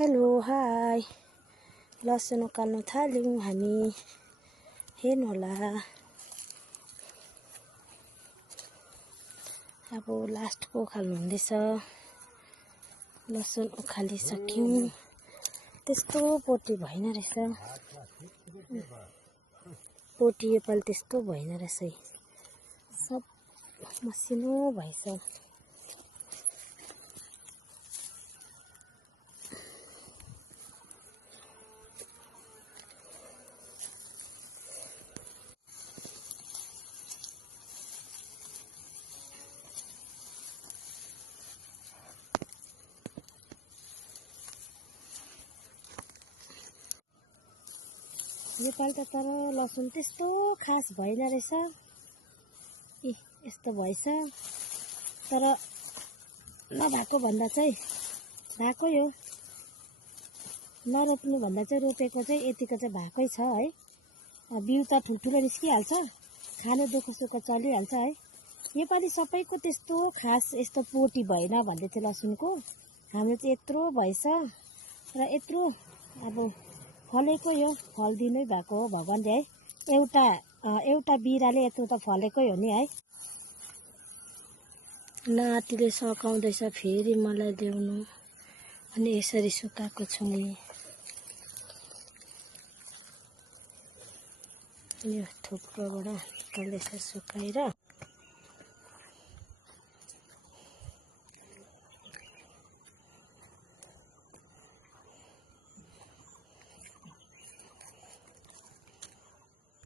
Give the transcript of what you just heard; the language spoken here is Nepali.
हेलो हाई लसुन उकाल्न थाल्यौं हामी हेर्नु होला अब लास्टको उखाल्नु हुँदैछ लसुन उखालिसक्यौं त्यस्तो पोटी भएन रहेछ पोटी योपालि त्यस्तो भएन रहेछ सब मसिनो भएछ योपालि त तर लसुन त्यस्तो खास भएन रहेछ यस्तो भएछ तर नभएको भन्दा चाहिँ भएकै हो नरोप्नु भन्दा चाहिँ रोपेको चाहिँ यतिको चाहिँ भएकै छ है बिउ त ठुल्ठुलो निस्किहाल्छ खानु दुःख सुख चलिहाल्छ है योपालि सबैको त्यस्तो खास यस्तो पोटी भएन भन्दै थियो लसुनको हाम्रो चाहिँ यत्रो भएछ र यत्रो अब फलेको यो फल दिनै भएको हो भगवानले है एउटा बिराले यत्रो त फलेकै हो नि है नातिले सकाउँदैछ फेरि मलाई ल्याउनु अनि यसरी सुकाएको छु नि यो थुप्रोबाट निकाल्दैछ सुकाएर